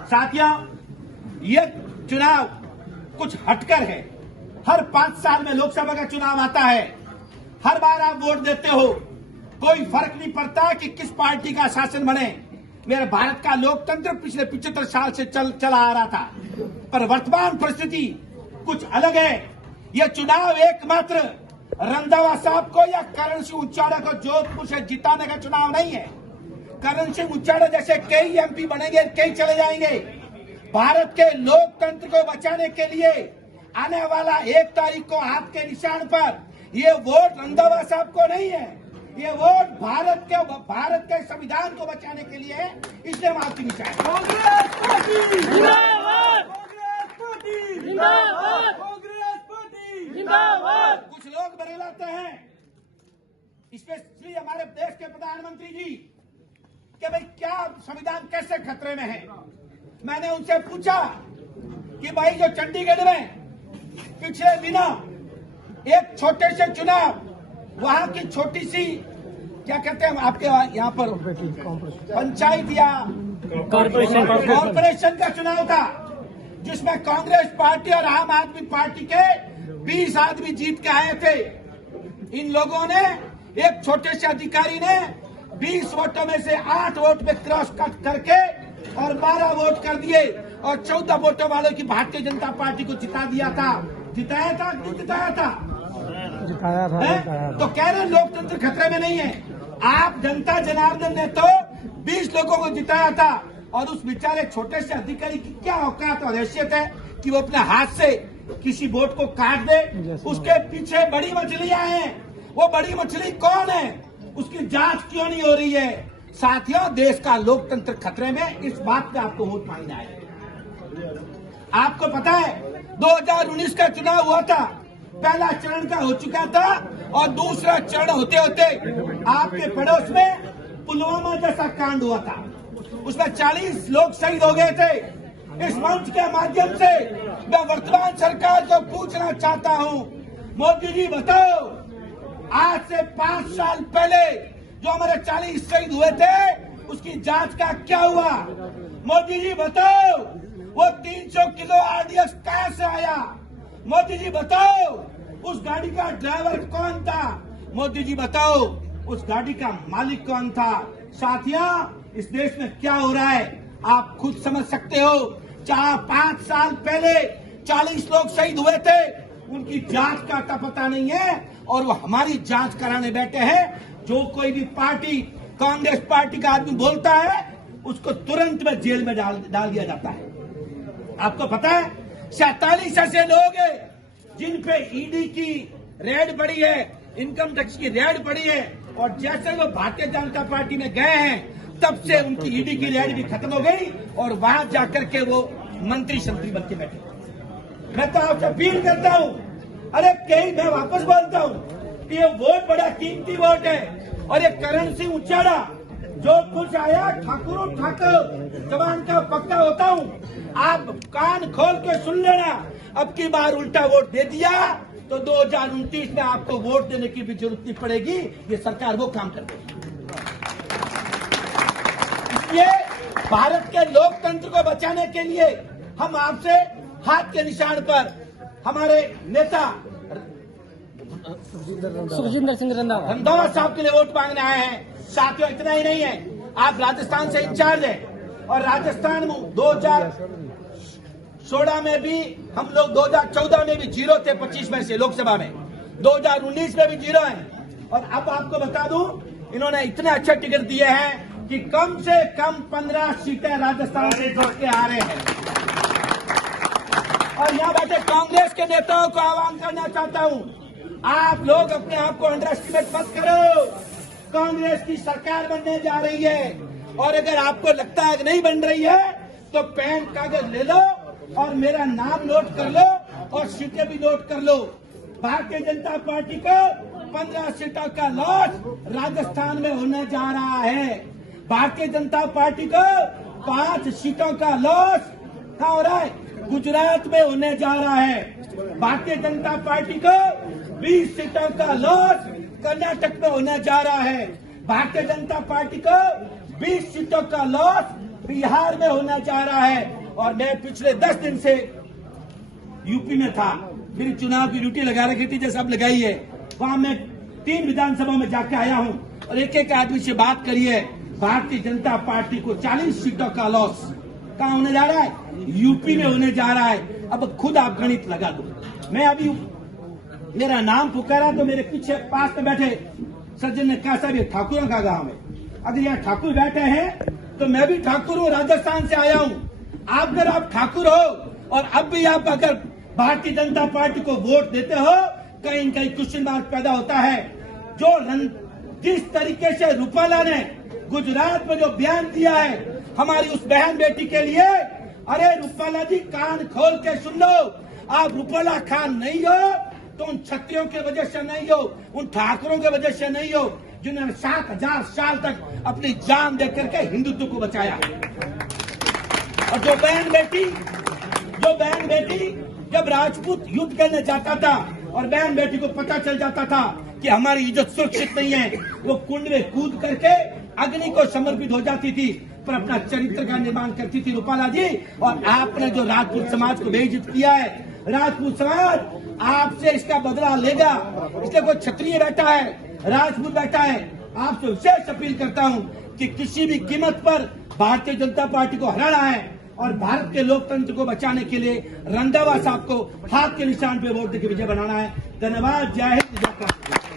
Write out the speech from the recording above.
साथियों, ये चुनाव कुछ हटकर है। हर 5 साल में लोकसभा का चुनाव आता है। हर बार आप वोट देते हो, कोई फर्क नहीं पड़ता कि किस पार्टी का शासन बने। मेरे भारत का लोकतंत्र पिछले 75 साल से चला आ रहा था, पर वर्तमान परिस्थिति कुछ अलग है। यह चुनाव एकमात्र रंधावा साहब को या करण सिंह उच्चाड़ा को जोधपुर से जिताने का चुनाव नहीं है। करण सिंह उच्चाड़ा जैसे कई एमपी बनेंगे, कई चले जाएंगे। भारत के लोकतंत्र को बचाने के लिए आने वाला 1 तारीख को हाथ के निशान पर ये वोट रंधावा साहब को नहीं है, ये वोट भारत के संविधान को बचाने के लिए है। इसलिए हम आपकी निशान कुछ लोग बरगलाते हैं, स्पेशली हमारे देश के प्रधानमंत्री जी, कि भाई क्या संविधान कैसे खतरे में है। मैंने उनसे पूछा कि भाई जो चंडीगढ़ में पिछले दिनों एक छोटे से चुनाव, वहां की छोटी सी क्या कहते हैं आपके यहाँ पर पंचायत या कॉर्पोरेशन का चुनाव था, जिसमें कांग्रेस पार्टी और आम आदमी पार्टी के 20 आदमी जीत के आए थे। इन लोगों ने, एक छोटे से अधिकारी ने 20 वोटों में से 8 वोट में क्रॉस कट करके और 12 वोट कर दिए और 14 वोटों वालों की भारतीय जनता पार्टी को जिता दिया था। जिताया था कि जिताया था? जिताया था। तो कह रहे लोकतंत्र खतरे में नहीं है। आप जनता जनार्दन ने तो 20 लोगों को जिताया था, और उस बेचारे छोटे से अधिकारी की क्या औकात और हैसियत है कि वो अपने हाथ से किसी वोट को काट दे। उसके पीछे बड़ी मछलियां हैं। वो बड़ी मछली कौन है, उसकी जांच क्यों नहीं हो रही है? साथियों, देश का लोकतंत्र खतरे में, इस बात पे आपको वोट मांगना है। आपको पता है 2019 का चुनाव हुआ था, पहला चरण का हो चुका था और दूसरा चरण होते होते आपके पड़ोस में पुलवामा जैसा कांड हुआ था, उसमें 40 लोग शहीद हो गए थे। इस मंच के माध्यम से मैं वर्तमान सरकार को पूछना चाहता हूं, मोदी जी बताओ, आज से 5 साल पहले जो हमारे 40 शहीद हुए थे, उसकी जांच का क्या हुआ? मोदी जी बताओ, वो 300 किलो आरडीएक्स कहां से आया? मोदी जी बताओ, उस गाड़ी का ड्राइवर कौन था? मोदी जी बताओ, उस गाड़ी का मालिक कौन था? साथियों, इस देश में क्या हो रहा है आप खुद समझ सकते हो। 5 साल पहले 40 लोग शहीद हुए थे, उनकी जांच का अता पता नहीं है, और वो हमारी जांच कराने बैठे हैं। जो कोई भी पार्टी, कांग्रेस पार्टी का आदमी बोलता है, उसको तुरंत में जेल में डाल दिया जाता है। आपको पता है 47 ऐसे लोग हैं जिन पे ईडी की रेड पड़ी है, इनकम टैक्स की रेड पड़ी है, और जैसे वो भारतीय जनता पार्टी में गए हैं, तब से उनकी ईडी की रेड भी खत्म हो गई और वहां जाकर के वो मंत्री शंत्री बन के बैठे। मैं तो आपसे अपील करता हूं, अरे कहीं मैं वापस बोलता हूं कि ये वोट बड़ा कीमती वोट है, और ये करण सिंह उच्चाड़ा जो कुछ आया, ठाकुर जवान का पक्का होता हूं, आप कान खोल के सुन लेना। अब की बार उल्टा वोट दे दिया तो 2029 में आपको वोट देने की भी जरूरत नहीं पड़ेगी। ये सरकार वो काम कर देगी। इसलिए भारत के लोकतंत्र को बचाने के लिए हम आपसे हाथ के निशान पर हमारे नेता सुखजिंदर सिंह रंधावा साहब के लिए वोट मांगने आए हैं। साथियों, इतना ही नहीं है, आप राजस्थान से इंचार्ज हैं, और राजस्थान में 2016 में भी हम लोग 2014 में भी 0 थे, 25 में से लोकसभा में, 2019 में भी 0 हैं। और अब आपको बता दूं, इन्होंने इतने अच्छे टिकट दिए हैं कि कम से कम 15 सीटें राजस्थान से जीत के आ रहे हैं। और यहाँ बैठे कांग्रेस के नेताओं को आह्वान करना चाहता हूं, आप लोग अपने आप को अंडर एस्टिमेट मत करो। कांग्रेस की सरकार बनने जा रही है, और अगर आपको लगता है कि नहीं बन रही है, तो पेन कागज ले लो और मेरा नाम नोट कर लो और सीटें भी नोट कर लो। भारतीय जनता पार्टी को 15 सीटों का लॉस राजस्थान में होने जा रहा है। भारतीय जनता पार्टी को 5 सीटों का लॉस कहाँ हो रहा है? गुजरात में होने जा रहा है। भारतीय जनता पार्टी को 20 सीटों का लॉस कर्नाटक में होने जा रहा है। भारतीय जनता पार्टी को 20 सीटों का लॉस बिहार में होना चाह रहा है। और मैं पिछले 10 दिन से यूपी में था, मेरी चुनाव की ड्यूटी लगा रखी थी जैसे अब लगाई है। वहां मैं 3 विधानसभा में जाके आया हूं और एक एक आदमी से बात करिए। भारतीय जनता पार्टी को 40 सीटों का लॉस कहां होने जा रहा है? यूपी में होने जा रहा है। अब खुद आप गणित लगा दो। मैं अभी मेरा नाम पुकारा तो मेरे पीछे पास में बैठे सज्जन ने कहा साहब ये ठाकुरों का गांव है। अगर यहाँ ठाकुर बैठे हैं तो मैं भी ठाकुर हूँ, राजस्थान से आया हूँ। आप अगर आप ठाकुर हो और अब भी आप अगर भारतीय जनता पार्टी को वोट देते हो, कहीं न कहीं क्वेश्चन मार्क पैदा होता है। जिस तरीके से रूपाला ने गुजरात में जो बयान दिया है हमारी उस बहन बेटी के लिए, अरे रूपाला जी कान खोल के सुन लो। आप रूपाला खान नहीं हो तो उन क्षत्रियों की वजह से नहीं हो, उन ठाकुरों की वजह से नहीं हो जिन्होंने 7000 साल तक अपनी जान देकर के हिंदुत्व को बचाया। और जो बहन बेटी जब राजपूत युद्ध करने जाता था और बहन बेटी को पता चल जाता था कि हमारी इज्जत सुरक्षित नहीं है, वो कुंड में कूद करके अग्नि को समर्पित हो जाती थी, पर अपना चरित्र का निर्माण करती थी रूपाला जी। और आपने जो राजपूत समाज को बेइज्जत किया है, राजपूत समाज आपसे इसका बदला लेगा। इसलिए कोई क्षत्रिय बैठा है, राजपूत बैठा है, आपसे विशेष अपील करता हूं कि किसी भी कीमत पर भारतीय जनता पार्टी को हराना है और भारत के लोकतंत्र को बचाने के लिए रंधावा साहब को हाथ के निशान पे वोट देकर विजय बनाना है। धन्यवाद। जय हिंद, जय भारत।